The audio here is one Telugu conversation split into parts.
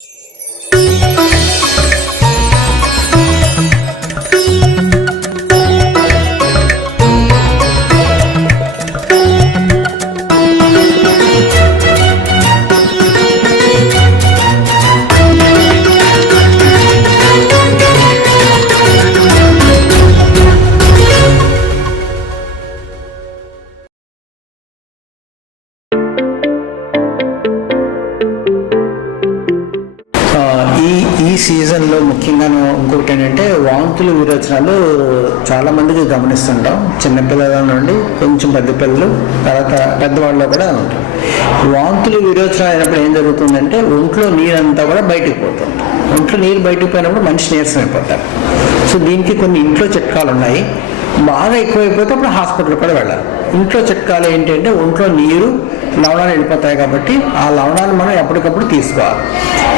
ఆ, ఈ ఈ సీజన్లో ముఖ్యంగా ఇంకొకటి ఏంటంటే వాంతులు విరోచనాలు చాలా మందికి గమనిస్తుంటాం. చిన్నపిల్లల నుండి కొంచెం పెద్ద పిల్లలు తర్వాత పెద్దవాళ్ళు కూడా ఉంటారు వాంతులు విరోచనాలు అయినప్పుడు ఏం జరుగుతుందంటే ఒంట్లో నీరంతా కూడా బయటకు పోతుంది. ఒంట్లో నీరు బయటకు పోయినప్పుడు మనిషి నీరసం అయిపోతారు సో దీనికి కొన్ని ఇంట్లో చిట్కాలు ఉన్నాయి. బాగా ఎక్కువైపోతే అప్పుడు హాస్పిటల్ కూడా వెళ్ళాలి. ఇంట్లో చిట్కాలు ఏంటంటే ఒంట్లో నీరు లవణాలు వెళ్ళిపోతాయి కాబట్టి ఆ లవణాలు మనం ఎప్పటికప్పుడు తీసుకోవాలి.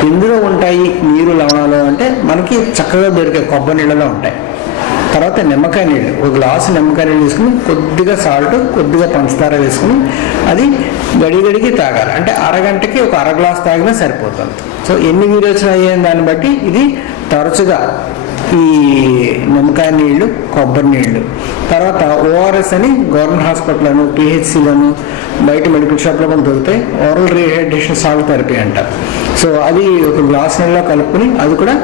ఎందులో ఉంటాయి నీరు లవణాలు అంటే మనకి చక్కగా దొరికే కొబ్బరి నీళ్ళలో ఉంటాయి. తర్వాత నిమ్మకాయ నీళ్ళు. ఒక గ్లాసు నిమ్మకాయ నీళ్ళు తీసుకుని కొద్దిగా సాల్ట్ కొద్దిగా పంచదార వేసుకుని అది గడిగడికి తాగాలి. అంటే అరగంటకి ఒక అర గ్లాస్ తాగినా సరిపోతుంది. సో ఎన్ని విరోచన అయ్యాయని దాన్ని బట్టి ఇది తరచుగా ఈ నిమ్మకాయ నీళ్ళు కొబ్బరి నీళ్ళు. తర్వాత ఓఆర్ఎస్ అని గవర్నమెంట్ హాస్పిటల్లోను పిహెచ్సిలోను బయట మెడికల్ షాప్లో కూడా దొరుకుతాయి. ఓరల్ రీహైడ్రేషన్ సాల్ట్ థెరపీ అంటారు సో అది ఒక గ్లాస్ నీళ్ళలో కలుపుకుని అది కూడా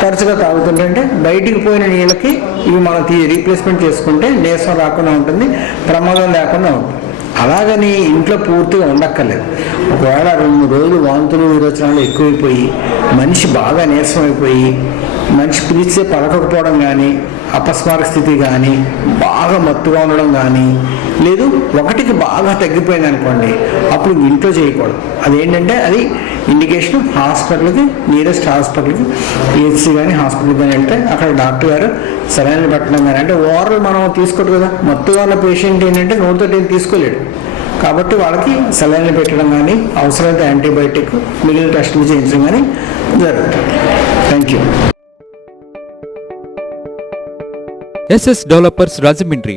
తరచుగా తాగుతుంటే బయటికి పోయిన నీళ్ళకి ఇవి మనం రీప్లేస్మెంట్ చేసుకుంటే నీరసం రాకుండా ఉంటుంది ప్రమాదం లేకుండా ఉంటుంది. అలాగని ఇంట్లో పూర్తిగా ఉండక్కర్లేదు. ఒకవేళ రెండు రోజులు వాంతులు విరోచనాలు ఎక్కువైపోయి మనిషి బాగా నీరసం అయిపోయి మనిషి పిలిస్తే పలకకపోవడం కానీ అపస్మారక స్థితి కానీ బాగా మత్తుగా ఉండడం కానీ లేదు ఒక ఒకటికి బాగా తగ్గిపోయింది అనుకోండి అప్పుడు ఇంట్లో చేయకూడదు. అదేంటంటే అది ఇండికేషన్ హాస్పిటల్కి నియరెస్ట్ హాస్పిటల్కి ఏసీ కానీ హాస్పిటల్ కానీ వెళ్తే అక్కడ డాక్టర్ గారు సరైన పెట్టడం కానీ అంటే ఓవరాల్ మనం తీసుకోడు కదా. మొత్తం వాళ్ళ పేషెంట్ ఏంటంటే నోటితో ఏం తీసుకోలేడు. కాబట్టి వాళ్ళకి సెలైన్లు పెట్టడం కానీ అవసరమైతే యాంటీబయాటిక్ మిగిలిన టెస్టులు చేయించడం కానీ జరుగుతుంది. Thank you SS developers Rajahmundry